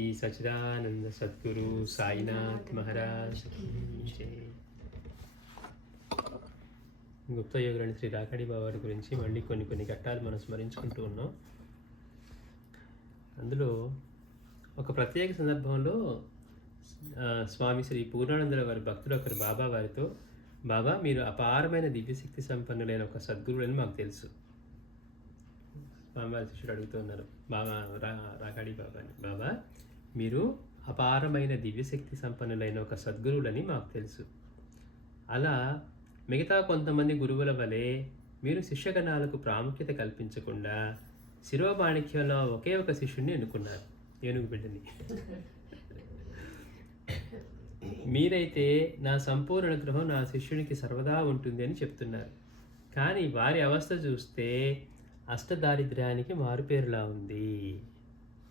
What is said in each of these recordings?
ఈ సచిదానంద సద్గురు సాయినాథ్ మహారాజ్ గుప్త యోగులని శ్రీ రాకాడి బాబా గురించి మళ్ళీ కొన్ని ఘట్టాలు మనం స్మరించుకుంటూ ఉన్నాం. అందులో ఒక ప్రత్యేక సందర్భంలో స్వామి శ్రీ పూర్ణానందుల వారి భక్తులు ఒకరు బాబా వారితో, బాబా మీరు అపారమైన దివ్యశక్తి సంపన్నులైన ఒక సద్గురువులని మాకు తెలుసు. స్వామివారి శిష్యుడు అడుగుతున్నారు బాబా రాకాడి బాబాని, బాబా మీరు అపారమైన దివ్యశక్తి సంపన్నులైన ఒక సద్గురువులని మాకు తెలుసు. అలా మిగతా కొంతమంది గురువుల వలె మీరు శిష్యగణాలకు ప్రాముఖ్యత కల్పించకుండా శిరోమాణిక్యంలో ఒకే ఒక శిష్యుడిని ఎన్నుకున్నారు, ఏనుగు బిడ్డని. మీరైతే నా సంపూర్ణ అనుగ్రహం నా శిష్యునికి సర్వదా ఉంటుంది అని చెప్తున్నారు. కానీ వారి అవస్థ చూస్తే అష్టదారిద్ర్యానికి మారుపేరులా ఉంది.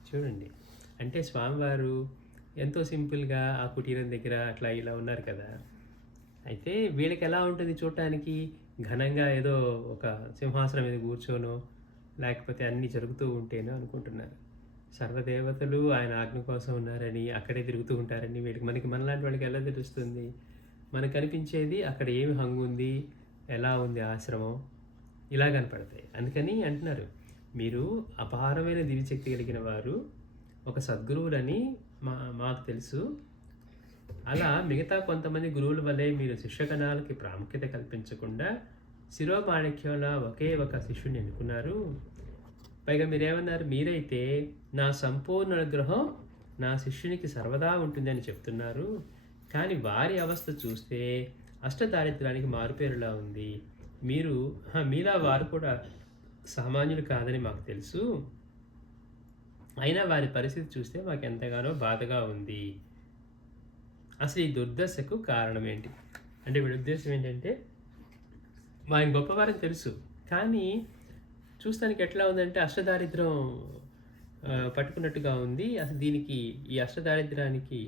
చూడండి, అంటే స్వామివారు ఎంతో సింపుల్గా ఆ కుటీరం దగ్గర అట్లా ఇలా ఉన్నారు కదా. అయితే వీళ్ళకి ఎలా ఉంటుంది చూడటానికి, ఘనంగా ఏదో ఒక సింహాసనం మీద కూర్చోనో లేకపోతే అన్నీ జరుగుతూ ఉంటేనో అనుకుంటున్నారు. సర్వదేవతలు ఆయన ఆజ్ఞ కోసం ఉన్నారని అక్కడే తిరుగుతూ ఉంటారని మనలాంటి వాళ్ళకి ఎలా తెలుస్తుంది? మనకు కనిపించేది అక్కడ ఏమి హంగు ఉంది, ఎలా ఉంది ఆశ్రమం, ఇలా కనపడతాయి. అందుకని అంటున్నారు మీరు అపారమైన దివ్యశక్తి కలిగిన వారు, ఒక సద్గురువులని మాకు తెలుసు. అలా మిగతా కొంతమంది గురువుల వల్లే మీరు శిష్యగణాలకి ప్రాముఖ్యత కల్పించకుండా శిరోమాణిక్యంలో ఒకే ఒక శిష్యుని ఎన్నుకున్నారు. పైగా మీరేమన్నారు, మీరైతే నా సంపూర్ణ అనుగ్రహం నా శిష్యునికి సర్వదా ఉంటుంది అని చెప్తున్నారు. కానీ వారి అవస్థ చూస్తే అష్టదారిద్ర్యానికి మారుపేరులా ఉంది. మీలా వారు కూడా సామాన్యులు కాదని మాకు తెలుసు. అయినా వారి పరిస్థితి చూస్తే మాకు ఎంతగానో బాధగా ఉంది. అసలు ఈ దుర్దశకు కారణం ఏంటి అంటే, వీడి ఉద్దేశం ఏంటంటే ఆయన గొప్పవారని తెలుసు, కానీ చూస్తానికి ఎట్లా ఉందంటే అష్టదారిద్ర్యం పట్టుకున్నట్టుగా ఉంది. అసలు ఈ అష్టదారిద్ర్యానికి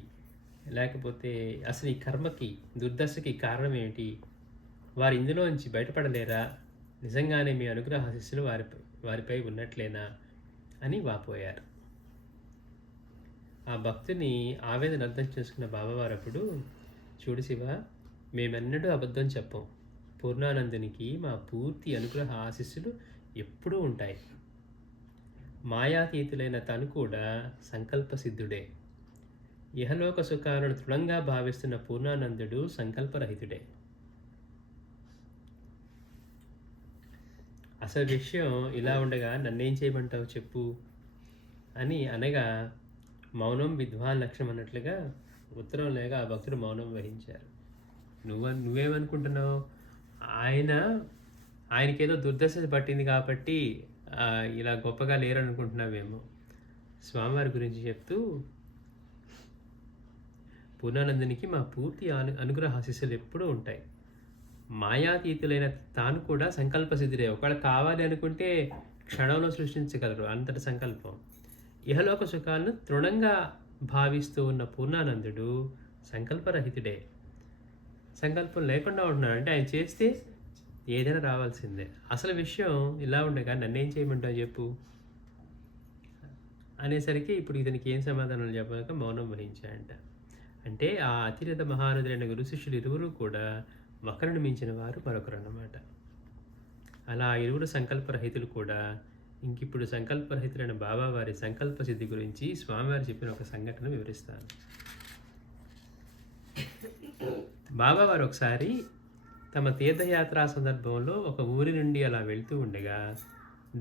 లేకపోతే అసలు ఈ కర్మకి దుర్దశకి కారణం ఏంటి? వారు ఇందులోంచి బయటపడలేరా? నిజంగానే మీ అనుగ్రహ ఆశీస్సులు వారిపై ఉన్నట్లేనా అని వాపోయారు. ఆ భక్తుని ఆవేదన అర్థం చేసుకున్న బాబావారు అప్పుడు, చూడు శివ, మేమెన్నడూ అబద్ధం చెప్పం. పూర్ణానందునికి మా పూర్తి అనుగ్రహ ఆశీస్సులు ఎప్పుడూ ఉంటాయి. మాయాతీతులైన తను కూడా సంకల్ప సిద్ధుడే. ఇహలోక సుఖాలను తృణంగా భావిస్తున్న పూర్ణానందుడు సంకల్పరహితుడే. అసలు విషయం ఇలా ఉండగా నన్నేం చేయమంటావు చెప్పు అని అనగా, మౌనం విద్వాన్ లక్ష్యం అన్నట్లుగా ఉత్తరం లేక ఆ భక్తుడు మౌనం వహించారు. నువ్వేమనుకుంటున్నావు? ఆయనకేదో దుర్దశ పట్టింది కాబట్టి ఇలా గొప్పగా లేరనుకుంటున్నావేమో. స్వామివారి గురించి చెప్తూ, పూర్ణానందునికి మా పూర్తి అనుగ్రహ ఆశీస్సులు ఎప్పుడూ ఉంటాయి. మాయాతీతులైన తాను కూడా సంకల్ప సిద్ధుడే. ఒకవేళ కావాలి అనుకుంటే క్షణంలో సృష్టించగలరు, అంతటి సంకల్పం. ఇహలోక సుఖాలను తృణంగా భావిస్తూ ఉన్న పూర్ణానందుడు సంకల్పరహితుడే. సంకల్పం లేకుండా ఉంటున్నాడు, అంటే ఆయన చేస్తే ఏదైనా రావాల్సిందే. అసలు విషయం ఇలా ఉండగా నన్నేం చేయమంటావు చెప్పు అనేసరికి ఇప్పుడు ఇతనికి ఏం సమాధానాలు చెప్పాక మౌనం వహించాయంట. అంటే ఆ అతిరథ మహారథులైన గురు శిష్యులు ఇరువురు కూడా ఒకరిని మించిన వారు మరొకరు అన్నమాట. అలా ఇరువురు సంకల్పరహితులు కూడా ఇంకిప్పుడు సంకల్పరహితులైన బాబా వారి సంకల్ప సిద్ధి గురించి స్వామివారు చెప్పిన ఒక సంఘటన వివరిస్తాను. బాబా వారు ఒకసారి తమ తీర్థయాత్రా సందర్భంలో ఒక ఊరి నుండి అలా వెళ్తూ ఉండగా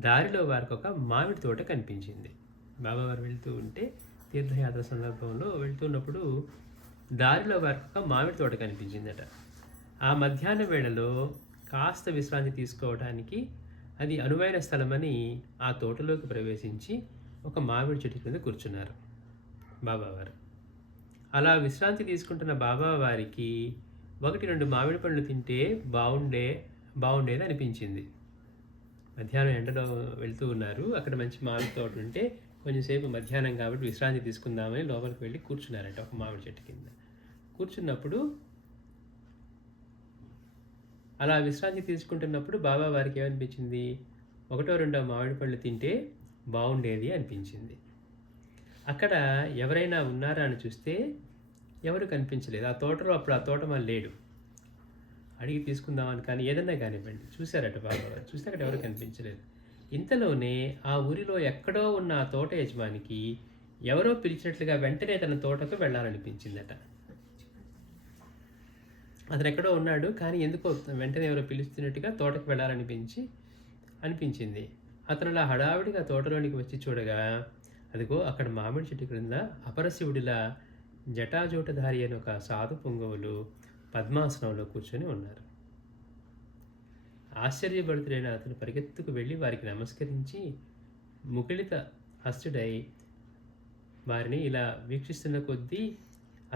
దారిలో వారికి ఒక మామిడి తోట కనిపించింది. బాబావారు వెళ్తూ ఉంటే తీర్థయాత్ర సందర్భంలో వెళ్తున్నప్పుడు దారిలో వారికి ఒక మామిడి తోట కనిపించిందట. ఆ మధ్యాహ్న వేళలో కాస్త విశ్రాంతి తీసుకోవడానికి అది అనువైన స్థలమని ఆ తోటలోకి ప్రవేశించి ఒక మామిడి చెట్టు కింద కూర్చున్నారు బాబావారు. అలా విశ్రాంతి తీసుకుంటున్న బాబావారికి 1-2 మామిడి పండ్లు తింటే బాగుండేది అనిపించింది. మధ్యాహ్నం ఎండలో వెళ్తూ ఉన్నారు, అక్కడ మంచి మామిడి తోట ఉంటే కొంచెంసేపు మధ్యాహ్నం కాబట్టి విశ్రాంతి తీసుకుందామని లోపలికి వెళ్ళి కూర్చున్నారంట ఒక మామిడి చెట్టు కింద. కూర్చున్నప్పుడు అలా విశ్రాంతి తీసుకుంటున్నప్పుడు బాబా వారికి ఏమనిపించింది? 1-2 మామిడి పళ్ళు తింటే బాగుండేది అనిపించింది. అక్కడ ఎవరైనా ఉన్నారా అని చూస్తే ఎవరు కనిపించలేదు. ఆ తోటలో అప్పుడు ఆ తోటమాలి లేడు. అడిగి తీసుకుందామని కానీ ఏదన్నా కానివ్వండి చూశారట బాబాగారు. చూస్తే అక్కడ ఎవరు కనిపించలేదు. ఇంతలోనే ఆ ఊరిలో ఎక్కడో ఉన్న ఆ తోట యజమానికి ఎవరో పిలిచినట్లుగా వెంటనే తన తోటకు వెళ్ళాలనిపించిందట. అతను ఎక్కడో ఉన్నాడు కానీ ఎందుకో వెంటనే ఎవరో పిలుస్తున్నట్టుగా తోటకు అనిపించింది. అతను అలా హడావిడిగా తోటలోనికి వచ్చి చూడగా అదిగో అక్కడ మామిడి చెట్టు క్రింద అపరశివుడిలా జటాజూటధారి అని ఒక సాధు పుంగవులు పద్మాసనంలో కూర్చొని ఉన్నారు. ఆశ్చర్యభరితుడైన అతను పరిగెత్తుకు వెళ్ళి వారికి నమస్కరించి ముకుళిత హస్తుడై వారిని ఇలా వీక్షిస్తున్న కొద్దీ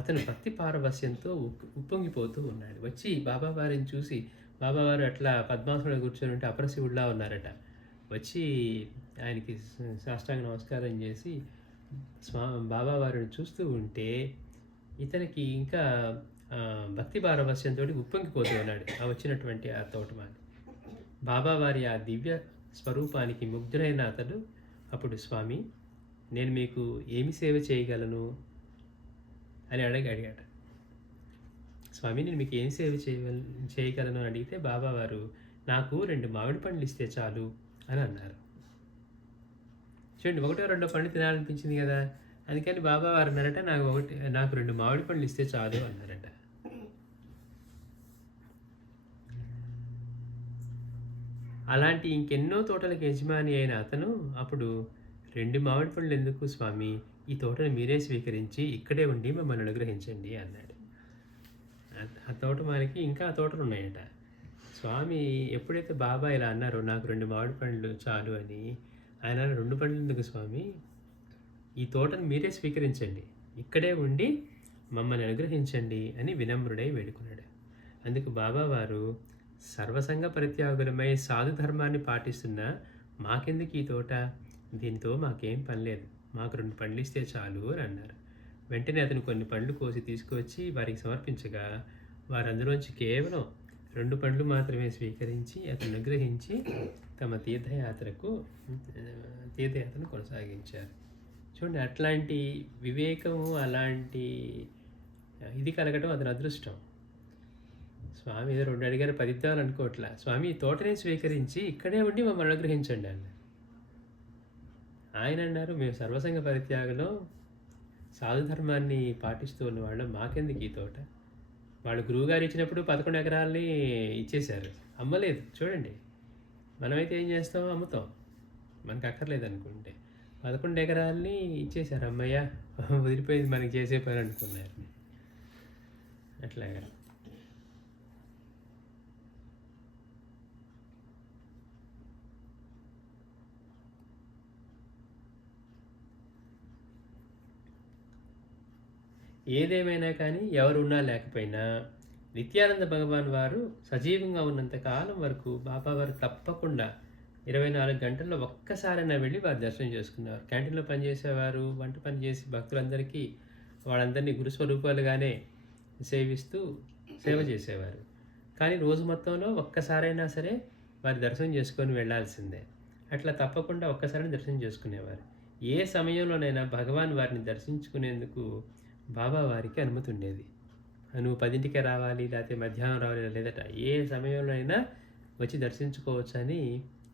అతను భక్తి పారవస్యంతో ఉప్పొంగిపోతూ ఉన్నాడు. వచ్చి బాబావారిని చూసి, బాబావారు అట్లా పద్మాసనంలో కూర్చొని ఉంటే అపరశివుడిలా ఉన్నారట. వచ్చి ఆయనకి సాష్టాంగ నమస్కారం చేసి బాబావారిని చూస్తూ ఉంటే ఇతనికి ఇంకా భక్తి పారవస్యంతో ఉప్పొంగిపోతూ ఉన్నాడు ఆ వచ్చినటువంటి ఆ తోటమాలి. బాబావారి ఆ దివ్య స్వరూపానికి ముగ్ధుడైన అతడు అప్పుడు, స్వామి నేను మీకు ఏమి సేవ చేయగలను అని అడిగాడు. స్వామి నేను మీకు ఏం సేవ చేయగలను అని అడిగితే బాబావారు నాకు 2 మామిడి పండ్లు ఇస్తే చాలు అని అన్నారు. చూడండి, 1-2 పండ్లు తినాలనిపించింది కదా, అందుకని బాబావారు అన్నారట నాకు 2 మామిడి పండ్లు ఇస్తే చాలు అన్నారట. అలాంటి ఇంకెన్నో తోటలకు యజమాని అయిన అతను అప్పుడు 2 మామిడి పండ్లు ఎందుకు స్వామి, ఈ తోటను మీరే స్వీకరించి ఇక్కడే ఉండి మమ్మల్ని అనుగ్రహించండి అన్నాడు. ఆ తోటమాలికి ఇంకా ఆ తోటలు ఉన్నాయట. స్వామి ఎప్పుడైతే బాబా ఇలా అన్నారో నాకు 2 మామిడి పండ్లు చాలు అని, ఆయన 2 పండ్లు ఎందుకు స్వామి, ఈ తోటను మీరే స్వీకరించండి, ఇక్కడే ఉండి మమ్మల్ని అనుగ్రహించండి అని వినమ్రుడై వేడుకున్నాడు. అందుకు బాబావారు సర్వసంగ పరిత్యాగులమై సాధు ధర్మాన్ని పాటిస్తున్న మాకెందుకు ఈ తోట, దీంతో మాకేం పని లేదు, మాకు 2 పండ్లు ఇస్తే చాలు అని అన్నారు. వెంటనే అతను కొన్ని పండ్లు కోసి తీసుకువచ్చి వారికి సమర్పించగా వారు అందులోంచి కేవలం 2 పండ్లు మాత్రమే స్వీకరించి అతను అనుగ్రహించి తమ తీర్థయాత్రను కొనసాగించారు. చూడండి, అట్లాంటి వివేకము, అలాంటి ఇది కలగడం అతని అదృష్టం. స్వామి ఏదో 2 అడిగారు 10 ఇద్దామని అనుకోవట్లా, స్వామి ఈ తోటనే స్వీకరించి ఇక్కడే ఉండి మమ్మల్ని అనుగ్రహించండి అన్నారు. ఆయన అన్నారు, మేము సర్వసంగ పరిత్యాగంలో సాధు ధర్మాన్ని పాటిస్తూ ఉన్నవాళ్ళం, మాకెందుకు ఈ తోట. వాళ్ళు గురువుగారు ఇచ్చినప్పుడు 11 ఎకరాలని ఇచ్చేశారు, అమ్మలేదు. చూడండి, మనమైతే ఏం చేస్తాం, అమ్ముతాం, మనకు అక్కర్లేదు అనుకుంటే. 11 ఎకరాలని ఇచ్చేశారు, అమ్మయ్య వదిలిపోయింది మనకి చేసే పని అనుకున్నారు. అట్లాగా ఏదేమైనా కానీ ఎవరున్నా లేకపోయినా నిత్యానంద భగవాన్ వారు సజీవంగా ఉన్నంత కాలం వరకు బాబావారు తప్పకుండా 24 గంటల్లో ఒక్కసారైనా వెళ్ళి వారు దర్శనం చేసుకున్నారు. క్యాంటీన్లో పనిచేసేవారు, వంట పని చేసి భక్తులందరికీ వాళ్ళందరినీ గురుస్వరూపాలుగానే సేవిస్తూ సేవ చేసేవారు. కానీ రోజు మొత్తంలో ఒక్కసారైనా సరే వారి దర్శనం చేసుకొని వెళ్ళాల్సిందే. అట్లా తప్పకుండా ఒక్కసారి దర్శనం చేసుకునేవారు. ఏ సమయంలోనైనా భగవాన్ వారిని దర్శించుకునేందుకు బాబా వారికి అనుమతి ఉండేది. నువ్వు 10ంటికే రావాలి, లేకపోతే మధ్యాహ్నం రావాలి లేదట, ఏ సమయంలో అయినా వచ్చి దర్శించుకోవచ్చు అని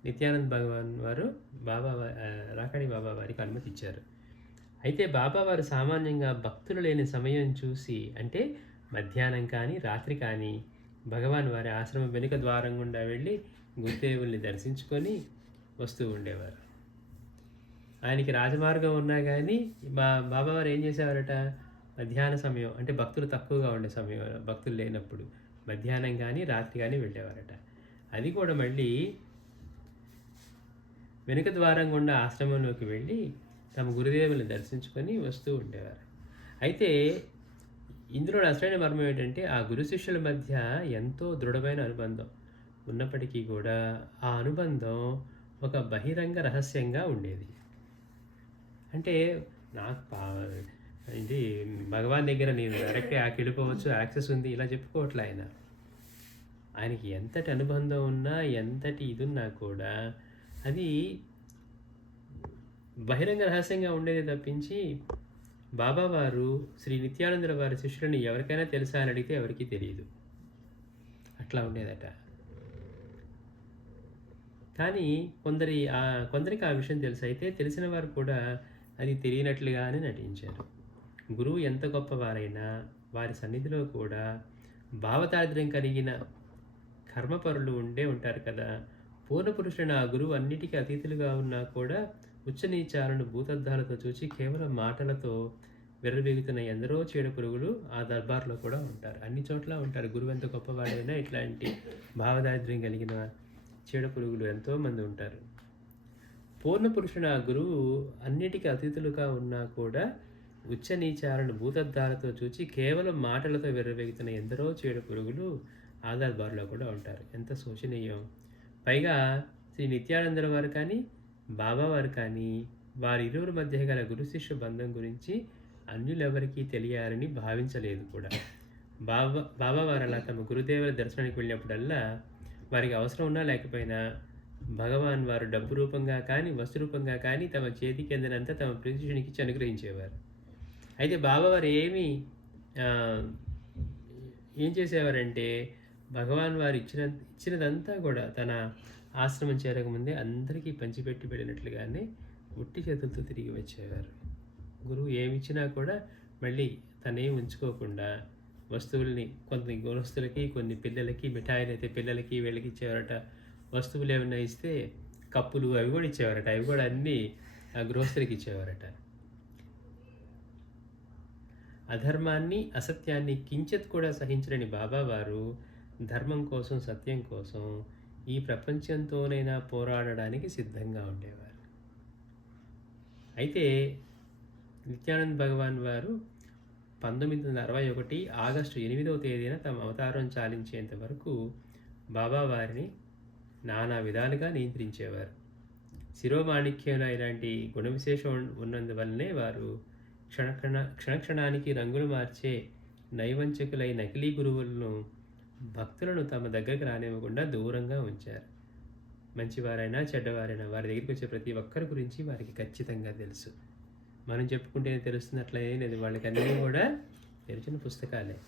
నిత్యానంద భగవాన్ వారు రాకాడి బాబా వారికి అనుమతి ఇచ్చారు. అయితే బాబా వారు సామాన్యంగా భక్తులు లేని సమయం చూసి, అంటే మధ్యాహ్నం కానీ రాత్రి కానీ భగవాన్ వారి ఆశ్రమం వెనుక ద్వారం గుండా వెళ్ళి గురుదేవుల్ని దర్శించుకొని వస్తూ ఉండేవారు. ఆయనకి రాజమార్గం ఉన్నా కానీ బాబావారు ఏం చేసేవారట, మధ్యాహ్న సమయం అంటే భక్తులు తక్కువగా ఉండే సమయం, భక్తులు లేనప్పుడు మధ్యాహ్నం కానీ రాత్రి కానీ వెళ్ళేవారట. అది కూడా మళ్ళీ వెనుక ద్వారం గుండా ఆశ్రమంలోకి వెళ్ళి తమ గురుదేవులను దర్శించుకొని వస్తూ ఉండేవారు. అయితే ఇందులో అసలైన మర్మం ఏంటంటే ఆ గురు శిష్యుల మధ్య ఎంతో దృఢమైన అనుబంధం ఉన్నప్పటికీ కూడా ఆ అనుబంధం ఒక బహిరంగ రహస్యంగా ఉండేది. అంటే ఏంటి, భగవాన్ దగ్గర నేను డైరెక్ట్గా వెళ్ళిపోవచ్చు, యాక్సెస్ ఉంది ఇలా చెప్పుకోవట్లే. ఆయనకి ఎంతటి అనుబంధం ఉన్నా, ఎంతటి ఇది ఉన్నా కూడా అది బహిరంగ రహస్యంగా ఉండేది తప్పించి బాబా వారు శ్రీ నిత్యానందుల వారి శిష్యులని ఎవరికైనా తెలుసా అని అడిగితే ఎవరికీ తెలియదు. అట్లా ఉండేదట. కానీ కొందరికి ఆ విషయం తెలుసు. అయితే తెలిసిన వారు కూడా అది తెలియనట్లుగానే నటించారు. గురువు ఎంత గొప్పవారైనా వారి సన్నిధిలో కూడా భావదారిద్ర్యం కలిగిన కర్మపరులు ఉంటారు కదా. పూర్ణపురుషుడైన ఆ గురువు అన్నిటికీ అతీతులుగా ఉన్నా కూడా ఉచ్చనీచాలను భూతద్దాలతో చూచి కేవలం మాటలతో విర్రవీగుతున్న ఎందరో చీడ పురుగులు ఆ దర్బార్లో కూడా ఉంటారు. అన్ని చోట్ల ఉంటారు. గురువు ఎంత గొప్పవాడైనా ఇట్లాంటి భావదారిద్ర్యం కలిగిన చీడ పురుగులు ఎంతోమంది ఉంటారు. పూర్ణపురుషుడు ఆ గురువు అన్నిటికీ అతిథులుగా ఉన్నా కూడా ఉచ్చనీచాలను భూతద్దాలతో చూచి కేవలం మాటలతో విర్రవేగుతున్న ఎందరో చీడ పురుగులు ఆధార్ బార్లో కూడా ఉంటారు. ఎంత శోచనీయం. పైగా శ్రీ నిత్యానందుల వారు కానీ బాబా వారు కానీ వారి ఇరువురి మధ్య గల గురు శిష్య బంధం గురించి అన్యులెవరికీ తెలియాలని భావించలేదు కూడా. బాబా వారు అలా తమ గురుదేవుల దర్శనానికి వెళ్ళినప్పుడల్లా వారికి అవసరం ఉన్నా లేకపోయినా భగవాన్ వారు డబ్బు రూపంగా కానీ వస్తు రూపంగా కానీ తమ చేతికి అందినంత తమ ప్రియశిష్యునికి ఇచ్చి అనుగ్రహించేవారు. అయితే బాబావారు ఏం చేసేవారంటే భగవాన్ వారు ఇచ్చినదంతా కూడా తన ఆశ్రమం చేరకముందే అందరికీ పంచిపెట్టి వెళ్ళినట్లుగానే ఉట్టి చేతులతో తిరిగి వచ్చేవారు. గురువు ఏమిచ్చినా కూడా మళ్ళీ తనేం ఉంచుకోకుండా వస్తువుల్ని కొన్ని గృహస్థులకి కొన్ని పిల్లలకి మిఠాయిలు అయితే పిల్లలకి వీళ్ళకి ఇచ్చేవారట. వస్తువులు ఏమైనా ఇస్తే కప్పులు అవి కూడా ఇచ్చేవారట. అవి కూడా అన్నీ ఆ గృహస్థులకి ఇచ్చేవారట. అధర్మాన్ని అసత్యాన్ని కించిత్ కూడా సహించలేని బాబా వారు ధర్మం కోసం సత్యం కోసం ఈ ప్రపంచంతోనైనా పోరాడడానికి సిద్ధంగా ఉండేవారు. అయితే నిత్యానంద భగవాన్ వారు 1961 ఆగస్టు 8వ తేదీన తమ అవతారం చాలించేంత వరకు బాబా వారిని నానా విధాలుగా నియంత్రించేవారు. శిరోమాణిక్యంలో ఇలాంటి గుణ విశేషం ఉన్నందువల్లనే వారు క్షణక్షణానికి రంగులు మార్చే నైవంచకులై నకిలీ గురువులను భక్తులను తమ దగ్గరికి రానివ్వకుండా దూరంగా ఉంచారు. మంచివారైనా చెడ్డవారైనా వారి దగ్గరికి వచ్చే ప్రతి ఒక్కరి గురించి వారికి ఖచ్చితంగా తెలుసు. మనం చెప్పుకుంటేనే తెలుస్తున్నట్లే లేదు. వాళ్ళకి అన్నీ కూడా తెరిచిన పుస్తకాలే.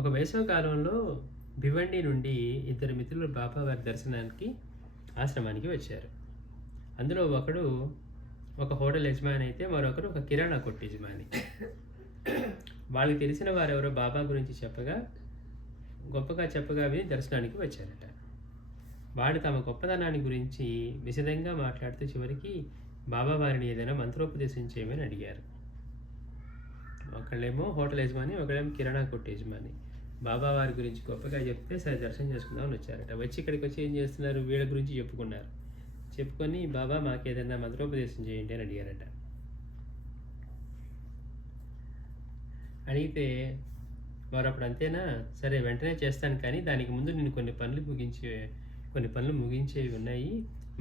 ఒక వేసవి కాలంలో భివండి నుండి ఇద్దరు మిత్రులు బాబా వారి దర్శనానికి ఆశ్రమానికి వచ్చారు. అందులో ఒకడు ఒక హోటల్ యజమాని అయితే మరొకరు ఒక కిరాణా కొట్టు యజమాని. వాళ్ళకి తెలిసిన వారెవరో బాబా గురించి గొప్పగా చెప్పగా విని దర్శనానికి వచ్చారట. వాడు తమ గొప్పతనాన్ని గురించి విశదంగా మాట్లాడుతూ చివరికి బాబా వారిని ఏదైనా మంత్రోపదేశం చేయమని అడిగారు. ఒకళ్ళేమో హోటల్ యజమాని, ఒకళ్ళేమో కిరాణా కొట్టు యజమాని. బాబా వారి గురించి గొప్పగా చెప్తే సరే దర్శనం చేసుకుందామని వచ్చారట. ఇక్కడికి వచ్చి ఏం చేస్తున్నారు, వీళ్ళ గురించి చెప్పుకున్నారు. చెప్పుకొని బాబా మాకేదైనా మంత్రోపదేశం చేయండి అని అడిగారట. అడిగితే వారు అప్పుడు అంతేనా, సరే వెంటనే చేస్తాను, కానీ దానికి ముందు నేను కొన్ని పనులు ముగించేవి ఉన్నాయి,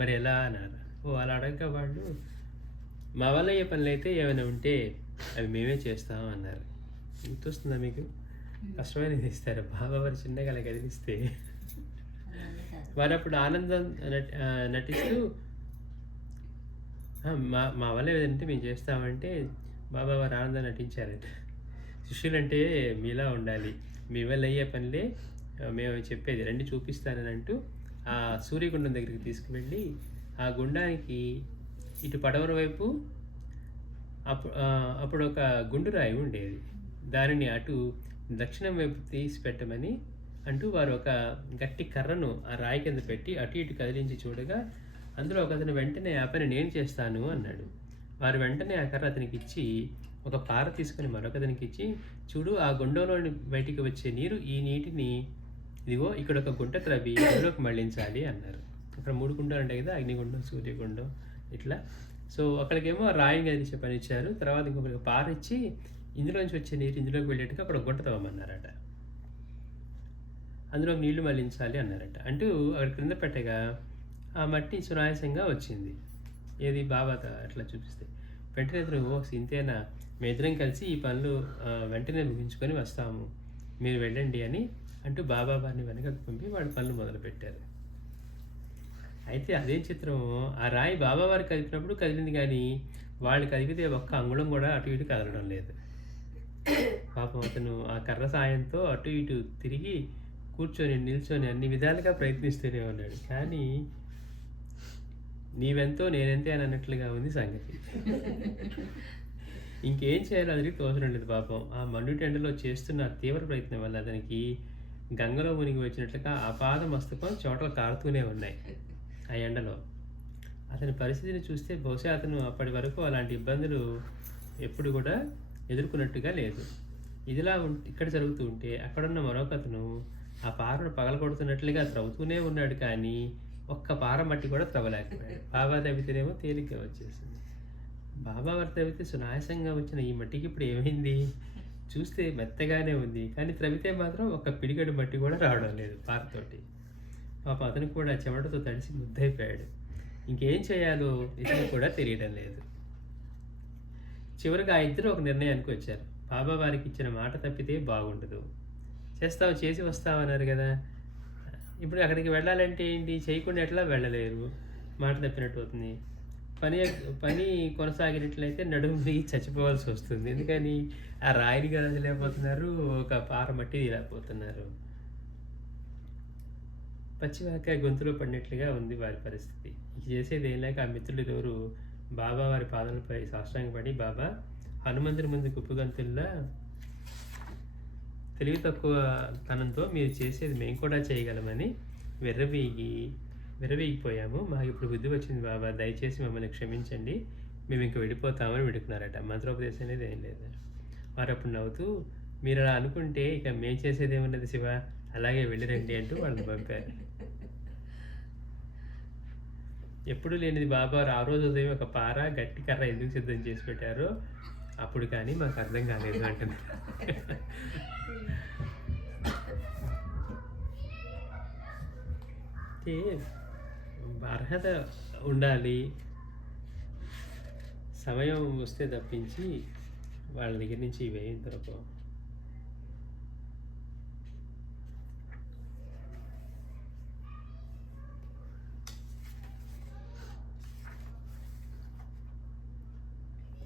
మరి ఎలా అన్నారు. అలా అడగగా వాళ్ళు మా వల్ల అయ్యే పనులు అయితే ఏమైనా ఉంటే అవి మేమే చేస్తాం అన్నారు. గుర్తొస్తుందా మీకు? కష్టమైనది ఇస్తారు బాబా వారు చిన్నగా అలా కదిలిస్తే. వారు అప్పుడు ఆనందం నటిస్తూ మా వల్ల ఏదంటే మేము చేస్తామంటే బాబా వారు ఆనందం నటించారట. శిష్యులంటే మీలా ఉండాలి, మీ వల్ల అయ్యే పనులే మేము చెప్పేది, రండి చూపిస్తానని అంటూ ఆ సూర్యగుండం దగ్గరికి తీసుకువెళ్ళి ఆ గుండానికి ఇటు పడవర వైపు అప్పుడు ఒక గుండు రాయి ఉండేది, దానిని అటు దక్షిణం వైపు తీసి పెట్టమని అంటూ వారు ఒక గట్టి కర్రను ఆ రాయి కింద పెట్టి అటు ఇటు కదిలించి చూడగా అందులో ఒక అతను వెంటనే ఆ పని నేను చేస్తాను అన్నాడు. వారు వెంటనే ఆ కర్ర అతనికి ఇచ్చి ఒక పార తీసుకొని మరొకతనికి ఇచ్చి, చూడు ఆ గుండంలోని బయటికి వచ్చే నీరు, ఈ నీటిని ఇదిగో ఇక్కడ ఒక గుంట త్రవ్వి అందులోకి మళ్ళించాలి అన్నారు. అక్కడ 3 గుండాలు ఉంటాయి కదా, అగ్నిగుండం, సూర్యగుండం ఇట్లా. సో అక్కడికేమో రాయి కదిలించే పని ఇచ్చారు. తర్వాత ఇంకొకరికి పార ఇచ్చి ఇందులోంచి వచ్చే నీరు ఇందులోకి వెళ్ళేట్టుగా అక్కడ గుంట తవ్వమన్నారట. అందులో నీళ్లు మళ్లించాలి అన్నారట. అంటూ అక్కడ క్రింద పెట్టగా ఆ మట్టి సునాయాసంగా వచ్చింది. ఏది బాబా అట్లా చూపిస్తే వెంటనే అతను ఓ ఇంతేనా, మేమిద్దరం కలిసి ఈ పనులు వెంటనే ముగించుకొని వస్తాము, మీరు వెళ్ళండి అని అంటూ బాబా వారిని వెనకకు పంపి వాళ్ళ పనులు మొదలుపెట్టారు. అయితే అదే చిత్రము ఆ రాయి బాబా వారు కదిపినప్పుడు కదిలింది, కానీ వాళ్ళు కదిపితే ఒక్క అంగుళం కూడా అటు ఇటు కదలడం లేదు. పాపం అతను ఆ కర్ర సాయంతో అటు ఇటు తిరిగి కూర్చొని నిల్చొని అన్ని విధాలుగా ప్రయత్నిస్తూనే ఉన్నాడు. కానీ నీవెంతో నేనెంతే అని అన్నట్లుగా ఉంది సంగతి. ఇంకేం చేయాలో అతనికి తోచడం లేదు పాపం. ఆ మండుటెండలో చేస్తున్న తీవ్ర ప్రయత్నం వల్ల అతనికి గంగలో మునిగి వచ్చినట్లుగా అపాద మస్తకం చోటలు కారుతూనే ఉన్నాయి ఆ ఎండలో. అతని పరిస్థితిని చూస్తే బహుశా అతను అప్పటి వరకు అలాంటి ఇబ్బందులు ఎప్పుడు కూడా ఎదుర్కొన్నట్టుగా లేదు. ఇదిలా ఇక్కడ జరుగుతూ ఉంటే అక్కడున్న మరొక అతను ఆ పారను పగలగొడుతున్నట్లుగా త్రవ్వుతూనే ఉన్నాడు, కానీ ఒక్క పార మట్టి కూడా త్రవ్వలేకపోయాడు. బాబా తవ్వితేనేమో తేలిగ్గా వచ్చేసింది. బాబా వారు తవ్వితే సునాయాసంగా వచ్చిన ఈ మట్టికి ఇప్పుడు ఏమైంది? చూస్తే మెత్తగానే ఉంది, కానీ త్రవ్వితే మాత్రం ఒక్క పిడికెడు మట్టి కూడా రావడం లేదు పారతోటి. పాప అతను కూడా చెమటతో తడిసి ముద్దయిపోయాడు. ఇంకేం చేయాలో ఇతను కూడా తెలియడం లేదు. చివరికి ఆ ఇద్దరు ఒక నిర్ణయానికి వచ్చారు. బాబా వారికి ఇచ్చిన మాట తప్పితే బాగుండదు. చేసి వస్తామన్నారు కదా, ఇప్పుడు అక్కడికి వెళ్ళాలంటే ఏంటి, చేయకుండా ఎట్లా వెళ్ళలేరు, మాట తప్పినట్టు అవుతుంది. పని కొనసాగినట్లయితే నడుము దిగి చచ్చిపోవాల్సి వస్తుంది. ఎందుకని ఆ రాయిని కదలేకపోతున్నారు, ఒక పార మట్టి తీయలేకపోతున్నారు. పచ్చివాక గొంతులో పడినట్లుగా ఉంది వారి పరిస్థితి. ఇక చేసేది ఏం లేక ఆ మిత్రులు ఎవరు బాబా వారి పాదాలపై సాష్టాంగపడి, బాబా హనుమంతుడి ముందు కుప్పుగంతుల్లా తెలివి తక్కువ తనంతో మీరు చేసేది మేము కూడా చేయగలమని విర్రవీగిపోయాము. మాకు ఇప్పుడు బుద్ధి వచ్చింది బాబా, దయచేసి మమ్మల్ని క్షమించండి, మేము ఇంక వెళ్ళిపోతామని విడుకున్నారట. మంత్రోపదేశం అనేది ఏం లేదు. వారు అప్పుడు నవ్వుతూ, మీరు అలా అనుకుంటే ఇక మేము చేసేది ఏమున్నది శివ, అలాగే వెళ్ళిరండి అంటూ వాళ్ళని పంపారు. ఎప్పుడు లేనిది బాబా ఆ రోజు ఉదయం ఒక పార గట్టి కర్ర ఎందుకు సిద్ధం చేసి పెట్టారో అప్పుడు కానీ మాకు అర్థం కాలేదు అంటున్నారు. అర్హత ఉండాలి, సమయం వస్తే తప్పించి వాళ్ళ దగ్గర నుంచి ఇవేం దొరకవు.